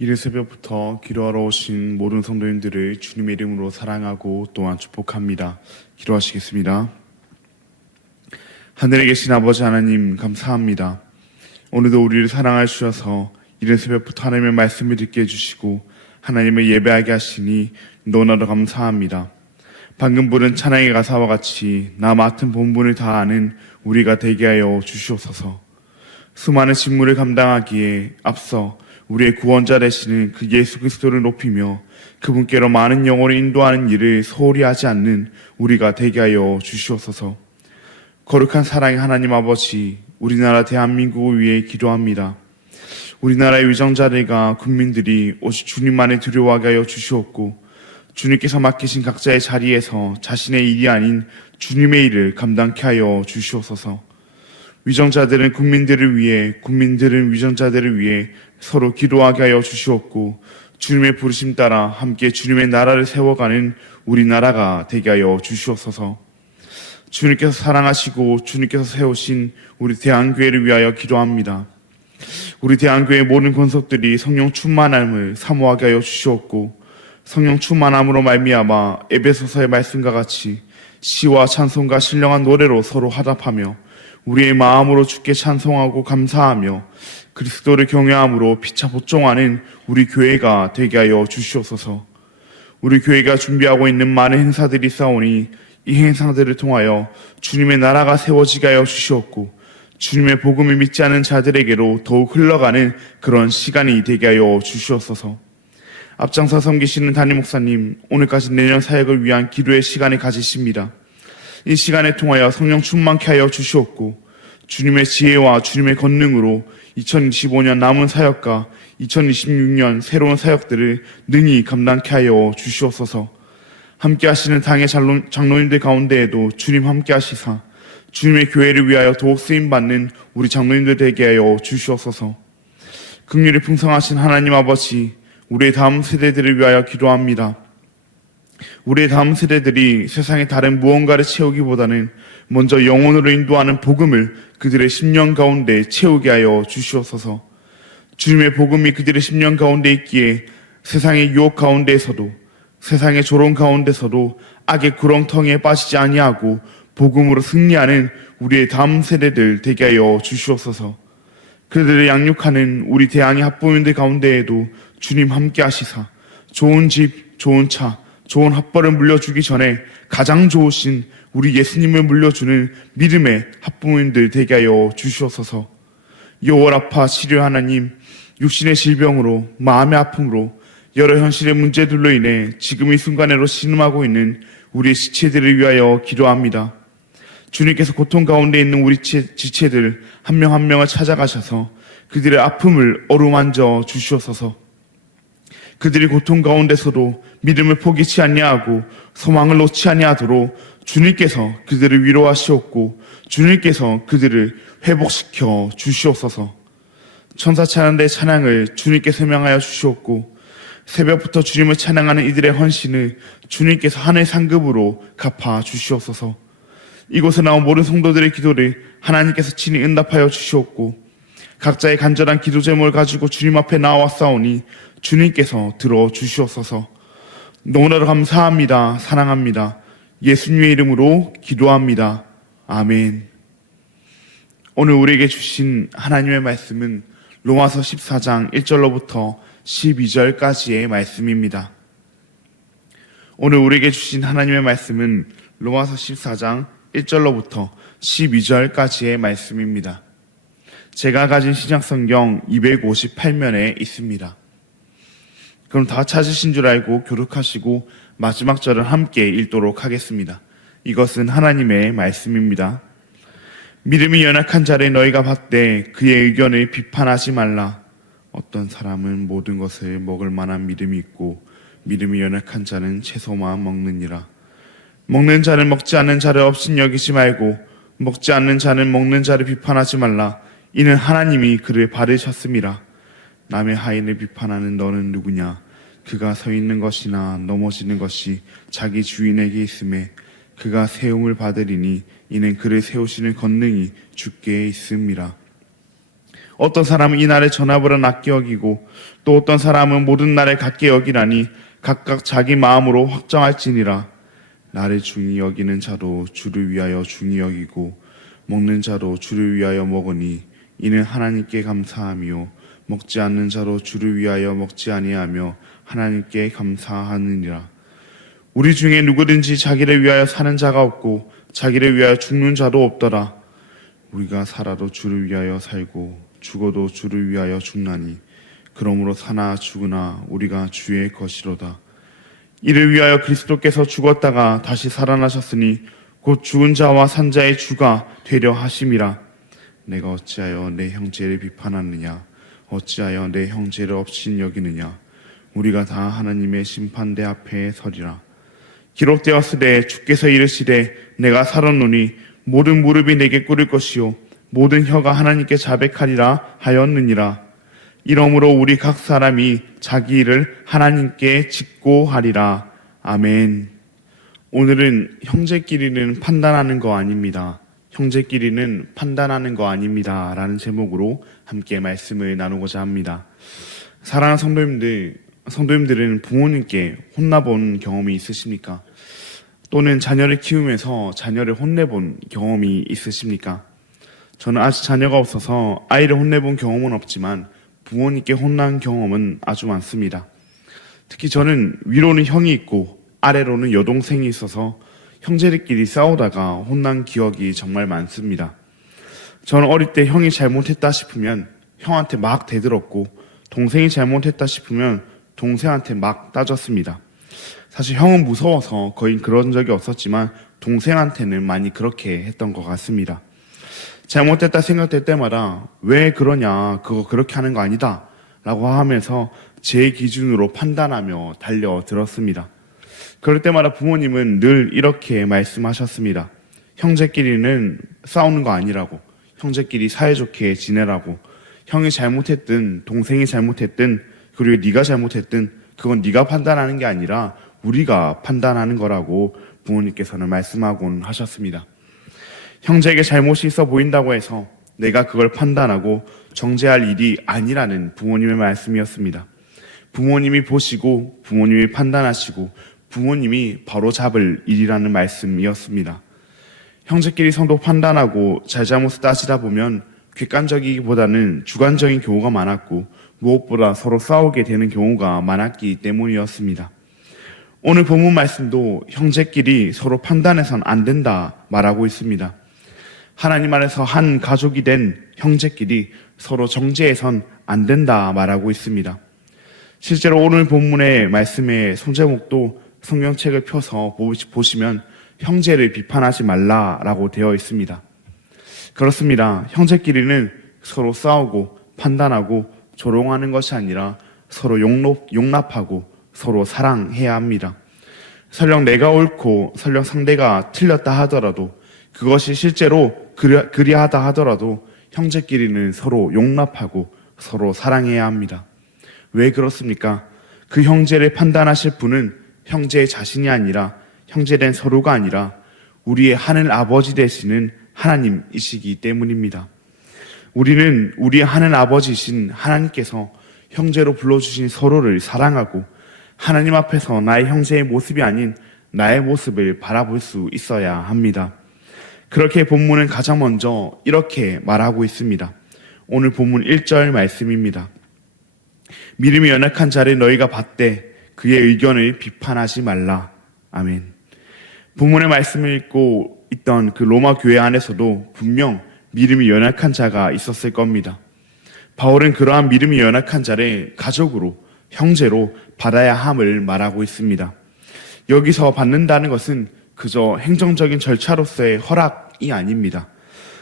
이른 새벽부터 기도하러 오신 모든 성도님들을 주님의 이름으로 사랑하고 또한 축복합니다. 기도하시겠습니다. 하늘에 계신 아버지 하나님 감사합니다. 오늘도 우리를 사랑하여 주셔서 이른 새벽부터 하나님의 말씀을 듣게 해주시고 하나님을 예배하게 하시니 너무나도 감사합니다. 방금 부른 찬양의 가사와 같이 나 맡은 본분을 다 아는 우리가 되게 하여 주시옵소서. 수많은 직무를 감당하기에 앞서 우리의 구원자 되시는 그 예수 그리스도를 높이며 그분께로 많은 영혼을 인도하는 일을 소홀히 하지 않는 우리가 되게 하여 주시옵소서. 거룩한 사랑의 하나님 아버지, 우리나라 대한민국을 위해 기도합니다. 우리나라의 위정자들과 국민들이 오직 주님만을 두려워하게 하여 주시옵고 주님께서 맡기신 각자의 자리에서 자신의 일이 아닌 주님의 일을 감당케 하여 주시옵소서. 위정자들은 국민들을 위해, 국민들은 위정자들을 위해 서로 기도하게 하여 주시옵고 주님의 부르심 따라 함께 주님의 나라를 세워가는 우리나라가 되게 하여 주시옵소서. 주님께서 사랑하시고 주님께서 세우신 우리 대한교회를 위하여 기도합니다. 우리 대한교회의 모든 권속들이 성령 충만함을 사모하게 하여 주시옵고 성령 충만함으로 말미암아 에베소서의 말씀과 같이 시와 찬송과 신령한 노래로 서로 화답하며 우리의 마음으로 주께 찬송하고 감사하며 그리스도를 경외함으로 피차 복종하는 우리 교회가 되게 하여 주시옵소서. 우리 교회가 준비하고 있는 많은 행사들이 있사오니 이 행사들을 통하여 주님의 나라가 세워지게 하여 주시옵고 주님의 복음을 믿지 않은 자들에게로 더욱 흘러가는 그런 시간이 되게 하여 주시옵소서. 앞장서 섬기시는 담임 목사님, 오늘까지 내년 사역을 위한 기도의 시간을 가지십니다. 이 시간을 통하여 성령 충만케 하여 주시옵고 주님의 지혜와 주님의 권능으로 2025년 남은 사역과 2026년 새로운 사역들을 능히 감당케 하여 주시옵소서. 함께 하시는 당의 장로님들 가운데에도 주님 함께 하시사 주님의 교회를 위하여 더욱 쓰임받는 우리 장로님들 되게 하여 주시옵소서. 긍휼이 풍성하신 하나님 아버지, 우리의 다음 세대들을 위하여 기도합니다. 우리의 다음 세대들이 세상의 다른 무언가를 채우기보다는 먼저 영혼으로 인도하는 복음을 그들의 심령 가운데 채우게 하여 주시옵소서. 주님의 복음이 그들의 심령 가운데 있기에 세상의 유혹 가운데에서도 세상의 조롱 가운데서도 악의 구렁텅이에 빠지지 아니하고 복음으로 승리하는 우리의 다음 세대들 되게 하여 주시옵소서. 그들을 양육하는 우리 대항의 학부모님들 가운데에도 주님 함께 하시사 좋은 집, 좋은 차, 좋은 학벌을 물려주기 전에 가장 좋으신 우리 예수님을 물려주는 믿음의 학부모님들 되게 하여 주시옵소서. 여월아파 치료 하나님, 육신의 질병으로 마음의 아픔으로 여러 현실의 문제들로 인해 지금 이 순간에로 신음하고 있는 우리의 지체들을 위하여 기도합니다. 주님께서 고통 가운데 있는 우리 지체들 한 명 한 명을 찾아가셔서 그들의 아픔을 어루만져 주시옵소서. 그들이 고통 가운데서도 믿음을 포기치 아니하고 소망을 놓지 아니하도록 주님께서 그들을 위로하시옵고 주님께서 그들을 회복시켜 주시옵소서. 천사 찬양대 찬양을 주님께서 명하여 주시옵고 새벽부터 주님을 찬양하는 이들의 헌신을 주님께서 하늘 상급으로 갚아 주시옵소서. 이곳에 나온 모든 성도들의 기도를 하나님께서 친히 응답하여 주시옵고 각자의 간절한 기도 제목을 가지고 주님 앞에 나왔사오니 주님께서 들어주시옵소서. 너무나도 감사합니다. 사랑합니다. 예수님의 이름으로 기도합니다. 아멘. 오늘 우리에게 주신 하나님의 말씀은 로마서 14장 1절로부터 12절까지의 말씀입니다. 오늘 우리에게 주신 하나님의 말씀은 로마서 14장 1절로부터 12절까지의 말씀입니다. 제가 가진 신약성경 258면에 있습니다. 그럼 다 찾으신 줄 알고 교독하시고 마지막 절을 함께 읽도록 하겠습니다. 이것은 하나님의 말씀입니다. 믿음이 연약한 자를 너희가 받되 그의 의견을 비판하지 말라. 어떤 사람은 모든 것을 먹을 만한 믿음이 있고 믿음이 연약한 자는 채소만 먹느니라. 먹는 자를 먹지 않는 자를 업신여기지 말고 먹지 않는 자는 먹는 자를 비판하지 말라. 이는 하나님이 그를 받으셨음이라. 남의 하인을 비판하는 너는 누구냐? 그가 서 있는 것이나 넘어지는 것이 자기 주인에게 있음에 그가 세움을 받으리니 이는 그를 세우시는 권능이 주께 있음이라. 어떤 사람은 이 날의 전화보다 낮게 여기고 또 어떤 사람은 모든 날에 같게 여기라니 각각 자기 마음으로 확정할지니라. 나를 중히 여기는 자도 주를 위하여 중히 여기고 먹는 자도 주를 위하여 먹으니 이는 하나님께 감사하며 먹지 않는 자도 주를 위하여 먹지 아니하며 하나님께 감사하느니라. 우리 중에 누구든지 자기를 위하여 사는 자가 없고 자기를 위하여 죽는 자도 없더라. 우리가 살아도 주를 위하여 살고 죽어도 주를 위하여 죽나니 그러므로 사나 죽으나 우리가 주의 것이로다. 이를 위하여 그리스도께서 죽었다가 다시 살아나셨으니 곧 죽은 자와 산 자의 주가 되려 하심이라. 내가 어찌하여 내 형제를 비판하느냐? 어찌하여 내 형제를 업신 여기느냐? 우리가 다 하나님의 심판대 앞에 서리라. 기록되었으되 주께서 이르시되 내가 살았노니 모든 무릎이 내게 꿇을 것이요 모든 혀가 하나님께 자백하리라 하였느니라. 이러므로 우리 각 사람이 자기 일을 하나님께 짓고 하리라. 아멘. 오늘은 형제끼리는 판단하는 거 아닙니다. 형제끼리는 판단하는 거 아닙니다. 라는 제목으로 함께 말씀을 나누고자 합니다. 사랑하는 성도님들은 부모님께 혼나본 경험이 있으십니까? 또는 자녀를 키우면서 자녀를 혼내본 경험이 있으십니까? 저는 아직 자녀가 없어서 아이를 혼내본 경험은 없지만 부모님께 혼난 경험은 아주 많습니다. 특히 저는 위로는 형이 있고 아래로는 여동생이 있어서 형제들끼리 싸우다가 혼난 기억이 정말 많습니다. 저는 어릴 때 형이 잘못했다 싶으면 형한테 막 대들었고 동생이 잘못했다 싶으면 동생한테 막 따졌습니다. 사실 형은 무서워서 거의 그런 적이 없었지만 동생한테는 많이 그렇게 했던 것 같습니다. 잘못됐다 생각될 때마다 왜 그러냐, 그거 그렇게 하는 거 아니다 라고 하면서 제 기준으로 판단하며 달려들었습니다. 그럴 때마다 부모님은 늘 이렇게 말씀하셨습니다. 형제끼리는 싸우는 거 아니라고, 형제끼리 사이좋게 지내라고, 형이 잘못했든 동생이 잘못했든 그리고 네가 잘못했든 그건 네가 판단하는 게 아니라 우리가 판단하는 거라고 부모님께서는 말씀하곤 하셨습니다. 형제에게 잘못이 있어 보인다고 해서 내가 그걸 판단하고 정죄할 일이 아니라는 부모님의 말씀이었습니다. 부모님이 보시고 부모님이 판단하시고 부모님이 바로 잡을 일이라는 말씀이었습니다. 형제끼리 서로 판단하고 잘잘못을 따지다 보면 객관적이기보다는 주관적인 경우가 많았고 무엇보다 서로 싸우게 되는 경우가 많았기 때문이었습니다. 오늘 본문 말씀도 형제끼리 서로 판단해서는 안 된다 말하고 있습니다. 하나님 안에서 한 가족이 된 형제끼리 서로 정죄해선 안 된다 말하고 있습니다. 실제로 오늘 본문의 말씀의 소제목도 성경책을 펴서 보시면 형제를 비판하지 말라라고 되어 있습니다. 그렇습니다. 형제끼리는 서로 싸우고 판단하고 조롱하는 것이 아니라 서로 용납하고 서로 사랑해야 합니다. 설령 내가 옳고 설령 상대가 틀렸다 하더라도 그것이 실제로 그리하다 하더라도 형제끼리는 서로 용납하고 서로 사랑해야 합니다. 왜 그렇습니까? 그 형제를 판단하실 분은 형제의 자신이 아니라 형제된 서로가 아니라 우리의 하늘 아버지 되시는 하나님이시기 때문입니다. 우리는 우리의 하늘 아버지이신 하나님께서 형제로 불러주신 서로를 사랑하고 하나님 앞에서 나의 형제의 모습이 아닌 나의 모습을 바라볼 수 있어야 합니다. 그렇게 본문은 가장 먼저 이렇게 말하고 있습니다. 오늘 본문 1절 말씀입니다. 믿음이 연약한 자를 너희가 받되 그의 의견을 비판하지 말라. 아멘. 본문의 말씀을 읽고 있던 그 로마 교회 안에서도 분명 믿음이 연약한 자가 있었을 겁니다. 바울은 그러한 믿음이 연약한 자를 가족으로, 형제로 받아야 함을 말하고 있습니다. 여기서 받는다는 것은 그저 행정적인 절차로서의 허락이 아닙니다.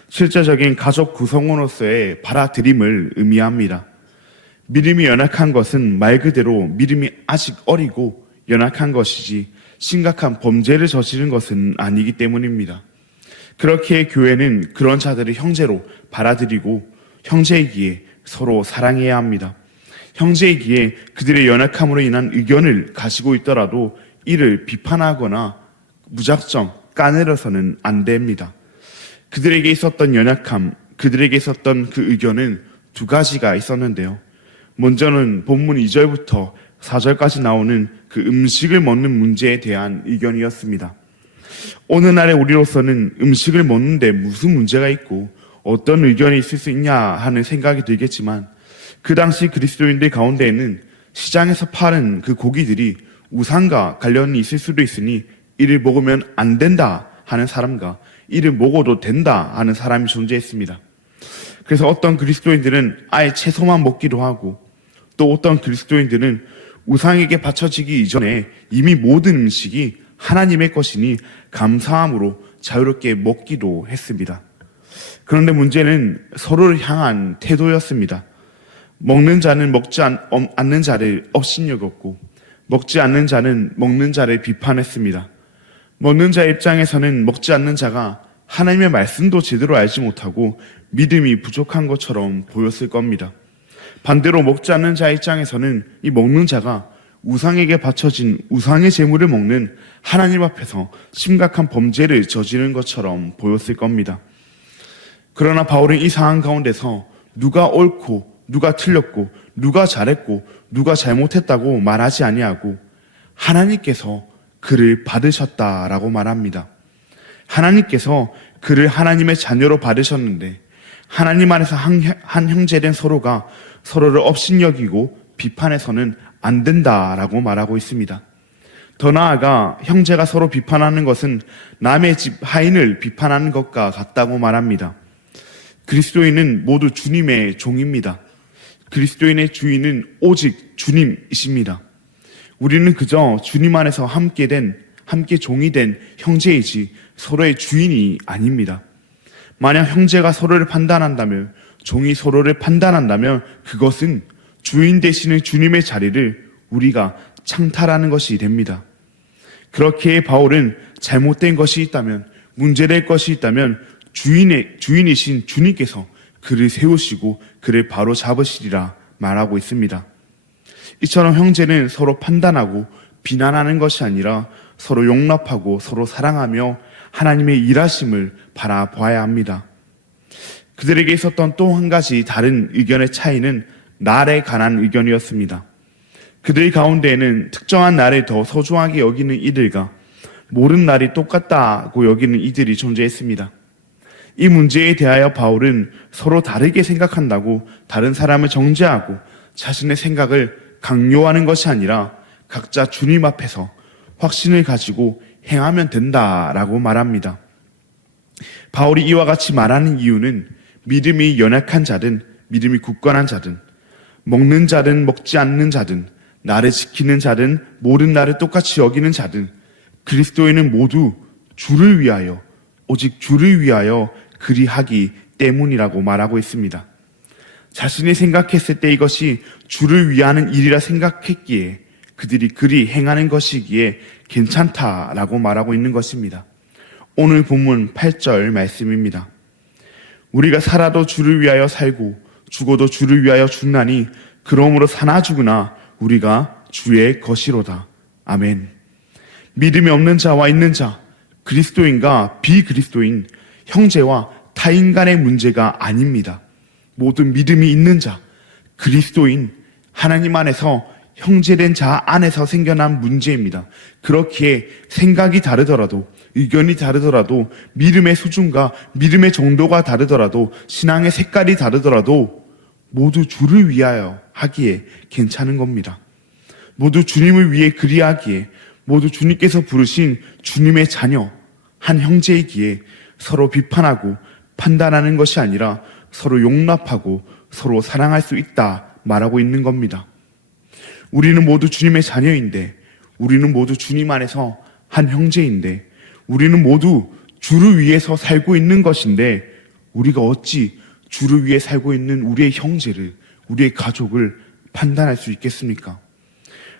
실제적인 가족 구성원으로서의 받아들임을 의미합니다. 믿음이 연약한 것은 말 그대로 믿음이 아직 어리고 연약한 것이지 심각한 범죄를 저지른 것은 아니기 때문입니다. 그렇기에 교회는 그런 자들을 형제로 받아들이고 형제이기에 서로 사랑해야 합니다. 형제이기에 그들의 연약함으로 인한 의견을 가지고 있더라도 이를 비판하거나 무작정 까내려서는 안 됩니다. 그들에게 있었던 연약함, 그들에게 있었던 그 의견은 두 가지가 있었는데요. 먼저는 본문 2절부터 4절까지 나오는 그 음식을 먹는 문제에 대한 의견이었습니다. 오늘날의 우리로서는 음식을 먹는데 무슨 문제가 있고 어떤 의견이 있을 수 있냐 하는 생각이 들겠지만, 그 당시 그리스도인들 가운데에는 시장에서 파는 그 고기들이 우상과 관련이 있을 수도 있으니 이를 먹으면 안 된다 하는 사람과 이를 먹어도 된다 하는 사람이 존재했습니다. 그래서 어떤 그리스도인들은 아예 채소만 먹기도 하고, 또 어떤 그리스도인들은 우상에게 바쳐지기 이전에 이미 모든 음식이 하나님의 것이니 감사함으로 자유롭게 먹기도 했습니다. 그런데 문제는 서로를 향한 태도였습니다. 먹는 자는 먹지 않는 자를 업신여겼고, 먹지 않는 자는 먹는 자를 비판했습니다. 먹는 자 입장에서는 먹지 않는 자가 하나님의 말씀도 제대로 알지 못하고 믿음이 부족한 것처럼 보였을 겁니다. 반대로 먹지 않는 자 입장에서는 이 먹는 자가 우상에게 바쳐진 우상의 제물을 먹는 하나님 앞에서 심각한 범죄를 저지른 것처럼 보였을 겁니다. 그러나 바울은 이 상황 가운데서 누가 옳고 누가 틀렸고 누가 잘했고 누가 잘못했다고 말하지 아니하고 하나님께서 그를 받으셨다라고 말합니다. 하나님께서 그를 하나님의 자녀로 받으셨는데, 하나님 안에서 한 형제된 서로가 서로를 업신여기고 비판해서는 안 된다라고 말하고 있습니다. 더 나아가 형제가 서로 비판하는 것은 남의 집 하인을 비판하는 것과 같다고 말합니다. 그리스도인은 모두 주님의 종입니다. 그리스도인의 주인은 오직 주님이십니다. 우리는 그저 주님 안에서 함께 종이 된 형제이지 서로의 주인이 아닙니다. 만약 형제가 서로를 판단한다면, 종이 서로를 판단한다면 그것은 주인 되시는 주님의 자리를 우리가 창탈하는 것이 됩니다. 그렇기에 바울은 잘못된 것이 있다면, 문제될 것이 있다면 주인이신 주님께서 그를 세우시고 그를 바로 잡으시리라 말하고 있습니다. 이처럼 형제는 서로 판단하고 비난하는 것이 아니라 서로 용납하고 서로 사랑하며 하나님의 일하심을 바라보아야 합니다. 그들에게 있었던 또 한 가지 다른 의견의 차이는 날에 관한 의견이었습니다. 그들 가운데에는 특정한 날을 더 소중하게 여기는 이들과 모든 날이 똑같다고 여기는 이들이 존재했습니다. 이 문제에 대하여 바울은 서로 다르게 생각한다고 다른 사람을 정죄하고 자신의 생각을 강요하는 것이 아니라 각자 주님 앞에서 확신을 가지고 행하면 된다라고 말합니다. 바울이 이와 같이 말하는 이유는 믿음이 연약한 자든 믿음이 굳건한 자든, 먹는 자든 먹지 않는 자든, 나를 지키는 자든 모든 나를 똑같이 여기는 자든, 그리스도인은 모두 주를 위하여, 오직 주를 위하여 그리하기 때문이라고 말하고 있습니다. 자신이 생각했을 때 이것이 주를 위하는 일이라 생각했기에 그들이 그리 행하는 것이기에 괜찮다라고 말하고 있는 것입니다. 오늘 본문 8절 말씀입니다. 우리가 살아도 주를 위하여 살고 죽어도 주를 위하여 죽나니 그러므로 사나 죽으나 우리가 주의 것이로다. 아멘. 믿음이 없는 자와 있는 자, 그리스도인과 비그리스도인, 형제와 타인 간의 문제가 아닙니다. 모든 믿음이 있는 자, 그리스도인, 하나님 안에서 형제된 자 안에서 생겨난 문제입니다. 그렇기에 생각이 다르더라도, 의견이 다르더라도, 믿음의 수준과 믿음의 정도가 다르더라도, 신앙의 색깔이 다르더라도 모두 주를 위하여 하기에 괜찮은 겁니다. 모두 주님을 위해 그리하기에, 모두 주님께서 부르신 주님의 자녀, 한 형제이기에 서로 비판하고 판단하는 것이 아니라 서로 용납하고 서로 사랑할 수 있다 말하고 있는 겁니다. 우리는 모두 주님의 자녀인데, 우리는 모두 주님 안에서 한 형제인데, 우리는 모두 주를 위해서 살고 있는 것인데, 우리가 어찌 주를 위해 살고 있는 우리의 형제를, 우리의 가족을 판단할 수 있겠습니까?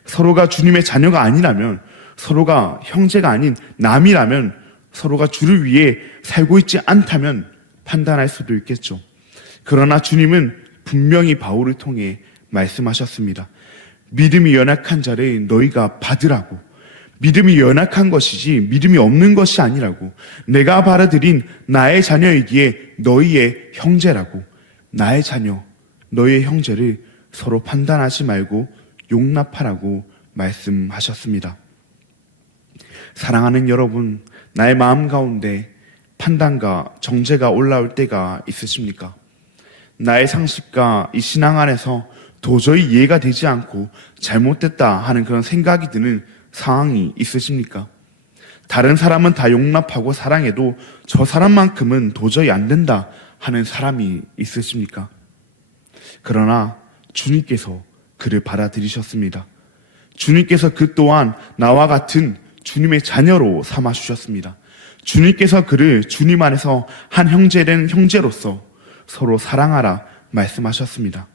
서로가 주님의 자녀가 아니라면, 서로가 형제가 아닌 남이라면, 서로가 주를 위해 살고 있지 않다면 판단할 수도 있겠죠. 그러나 주님은 분명히 바울을 통해 말씀하셨습니다. 믿음이 연약한 자를 너희가 받으라고. 믿음이 연약한 것이지 믿음이 없는 것이 아니라고. 내가 받아들인 나의 자녀이기에 너희의 형제라고. 나의 자녀, 너의 형제를 서로 판단하지 말고 용납하라고 말씀하셨습니다. 사랑하는 여러분, 나의 마음 가운데 판단과 정죄가 올라올 때가 있으십니까? 나의 상식과 이 신앙 안에서 도저히 이해가 되지 않고 잘못됐다 하는 그런 생각이 드는 상황이 있으십니까? 다른 사람은 다 용납하고 사랑해도 저 사람만큼은 도저히 안 된다 하는 사람이 있으십니까? 그러나 주님께서 그를 받아들이셨습니다. 주님께서 그 또한 나와 같은 주님의 자녀로 삼아주셨습니다. 주님께서 그를 주님 안에서 한 형제된 형제로서 서로 사랑하라 말씀하셨습니다.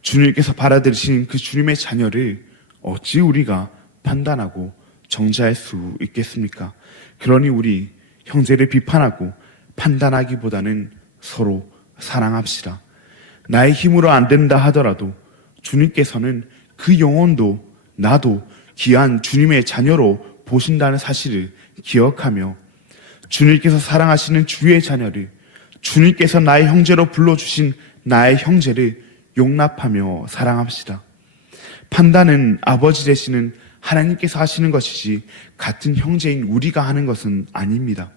주님께서 받아들이신 그 주님의 자녀를 어찌 우리가 판단하고 정죄할 수 있겠습니까? 그러니 우리 형제를 비판하고 판단하기보다는 서로 사랑합시다. 나의 힘으로 안 된다 하더라도 주님께서는 그 영혼도 나도 귀한 주님의 자녀로 보신다는 사실을 기억하며 주님께서 사랑하시는 주의 자녀를 주님께서 나의 형제로 불러주신 나의 형제를 용납하며 사랑합시다. 판단은 아버지 되시는 하나님께서 하시는 것이지 같은 형제인 우리가 하는 것은 아닙니다.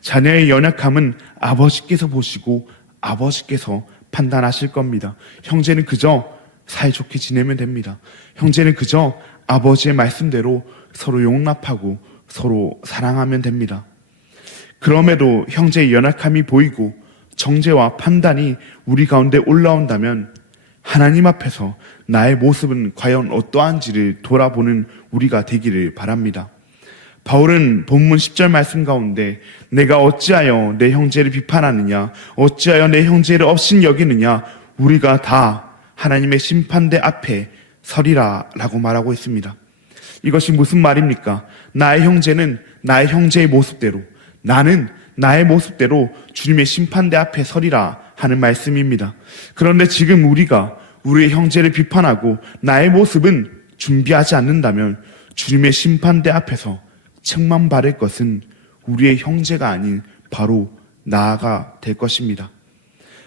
자녀의 연약함은 아버지께서 보시고 아버지께서 판단하실 겁니다. 형제는 그저 사이좋게 지내면 됩니다. 형제는 그저 아버지의 말씀대로 서로 용납하고 서로 사랑하면 됩니다. 그럼에도 형제의 연약함이 보이고 정죄와 판단이 우리 가운데 올라온다면 하나님 앞에서 나의 모습은 과연 어떠한지를 돌아보는 우리가 되기를 바랍니다. 바울은 본문 10절 말씀 가운데 내가 어찌하여 내 형제를 비판하느냐 어찌하여 내 형제를 업신여기느냐 우리가 다 하나님의 심판대 앞에 서리라 라고 말하고 있습니다. 이것이 무슨 말입니까? 나의 형제는 나의 형제의 모습대로 나는 나의 모습대로 주님의 심판대 앞에 서리라 하는 말씀입니다. 그런데 지금 우리가 우리의 형제를 비판하고 나의 모습은 준비하지 않는다면 주님의 심판대 앞에서 책만 바를 것은 우리의 형제가 아닌 바로 나가 될 것입니다.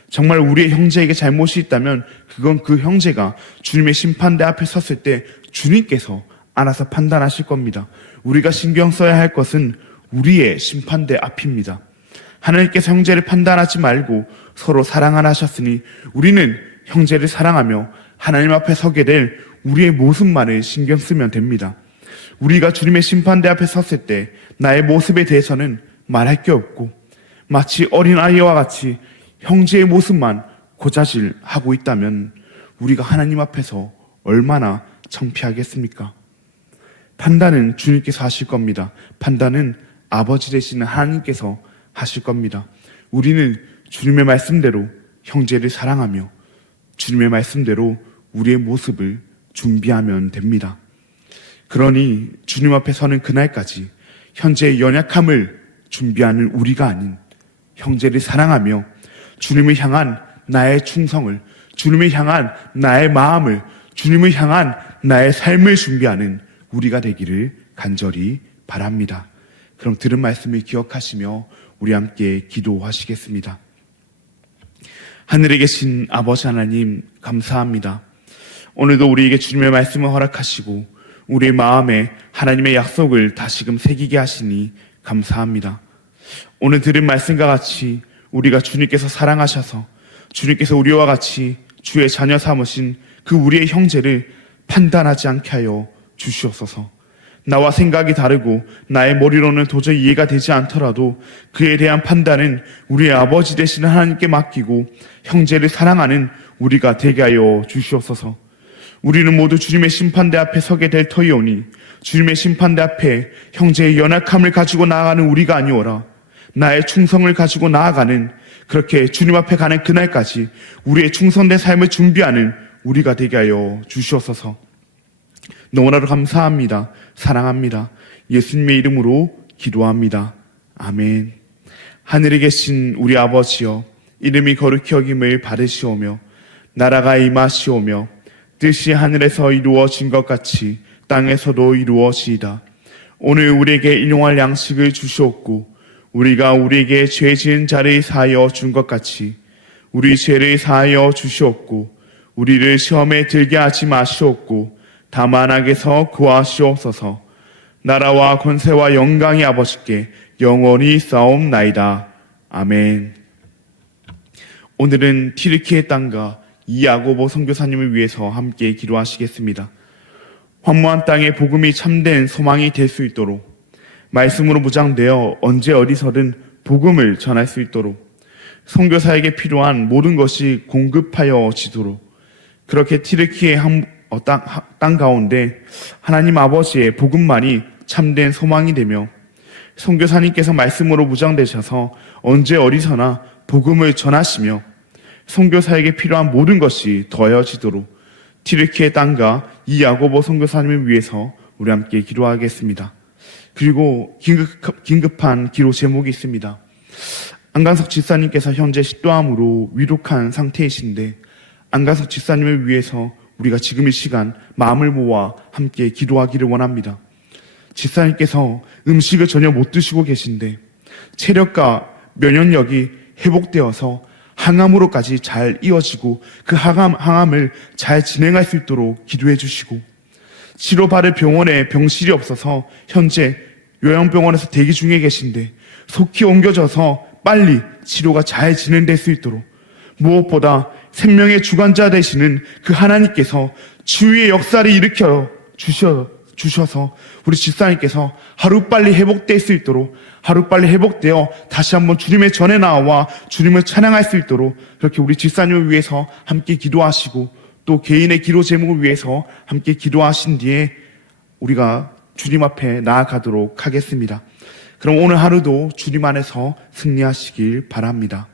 정말 우리의 형제에게 잘못이 있다면 그건 그 형제가 주님의 심판대 앞에 섰을 때 주님께서 알아서 판단하실 겁니다. 우리가 신경 써야 할 것은 우리의 심판대 앞입니다. 하나님께서 형제를 판단하지 말고 서로 사랑하라 하셨으니 우리는 형제를 사랑하며 하나님 앞에 서게 될 우리의 모습만을 신경 쓰면 됩니다. 우리가 주님의 심판대 앞에 섰을 때 나의 모습에 대해서는 말할 게 없고 마치 어린아이와 같이 형제의 모습만 고자질하고 있다면 우리가 하나님 앞에서 얼마나 창피하겠습니까? 판단은 주님께서 하실 겁니다. 판단은 아버지 되시는 하나님께서 하실 겁니다. 우리는 주님의 말씀대로 형제를 사랑하며 주님의 말씀대로 우리의 모습을 준비하면 됩니다. 그러니 주님 앞에 서는 그날까지 현재의 연약함을 준비하는 우리가 아닌 형제를 사랑하며 주님을 향한 나의 충성을, 주님을 향한 나의 마음을, 주님을 향한 나의 삶을 준비하는 우리가 되기를 간절히 바랍니다. 그럼 들은 말씀을 기억하시며 우리 함께 기도하시겠습니다. 하늘에 계신 아버지 하나님 감사합니다. 오늘도 우리에게 주님의 말씀을 허락하시고 우리의 마음에 하나님의 약속을 다시금 새기게 하시니 감사합니다. 오늘 들은 말씀과 같이 우리가 주님께서 사랑하셔서 주님께서 우리와 같이 주의 자녀 삼으신 그 우리의 형제를 판단하지 않게 하여 주시옵소서. 나와 생각이 다르고 나의 머리로는 도저히 이해가 되지 않더라도 그에 대한 판단은 우리의 아버지 되시는 하나님께 맡기고 형제를 사랑하는 우리가 되게 하여 주시옵소서. 우리는 모두 주님의 심판대 앞에 서게 될 터이오니 주님의 심판대 앞에 형제의 연약함을 가지고 나아가는 우리가 아니오라. 나의 충성을 가지고 나아가는 그렇게 주님 앞에 가는 그날까지 우리의 충성된 삶을 준비하는 우리가 되게 하여 주시옵소서. 너무나도 감사합니다. 사랑합니다. 예수님의 이름으로 기도합니다. 아멘. 하늘에 계신 우리 아버지여, 이름이 거룩히 여김을 받으시오며 나라가 임하시오며 뜻이 하늘에서 이루어진 것 같이 땅에서도 이루어지이다. 오늘 우리에게 일용할 양식을 주시옵고 우리가 우리에게 죄 지은 자를 사하여 준 것 같이 우리 죄를 사하여 주시옵고 우리를 시험에 들게 하지 마시옵고 다만 악에서 구하시옵소서. 나라와 권세와 영광이 아버지께 영원히 쌓옵나이다. 아멘. 오늘은 튀르키예 땅과 이야고보 선교사님을 위해서 함께 기도하시겠습니다. 황무한 땅에 복음이 참된 소망이 될 수 있도록 말씀으로 무장되어 언제 어디서든 복음을 전할 수 있도록 선교사에게 필요한 모든 것이 공급하여지도록 그렇게 튀르키예 땅 가운데 하나님 아버지의 복음만이 참된 소망이 되며 선교사님께서 말씀으로 무장되셔서 언제 어디서나 복음을 전하시며 선교사에게 필요한 모든 것이 더해지도록 튀르키예 땅과 이 야고보 선교사님을 위해서 우리 함께 기도하겠습니다. 그리고 긴급한 기도 제목이 있습니다. 안강석 집사님께서 현재 식도암으로 위독한 상태이신데 안강석 집사님을 위해서 우리가 지금 이 시간 마음을 모아 함께 기도하기를 원합니다. 집사님께서 음식을 전혀 못 드시고 계신데 체력과 면역력이 회복되어서 항암으로까지 잘 이어지고 그 항암을 잘 진행할 수 있도록 기도해 주시고 치료받을 병원에 병실이 없어서 현재 요양병원에서 대기 중에 계신데 속히 옮겨져서 빨리 치료가 잘 진행될 수 있도록 무엇보다 생명의 주관자 되시는 그 하나님께서 치유의 역사를 일으켜 주셔서 우리 집사님께서 하루빨리 회복될 수 있도록 하루빨리 회복되어 다시 한번 주님의 전에 나와 주님을 찬양할 수 있도록 그렇게 우리 집사님을 위해서 함께 기도하시고 또 개인의 기도 제목을 위해서 함께 기도하신 뒤에 우리가 주님 앞에 나아가도록 하겠습니다. 그럼 오늘 하루도 주님 안에서 승리하시길 바랍니다.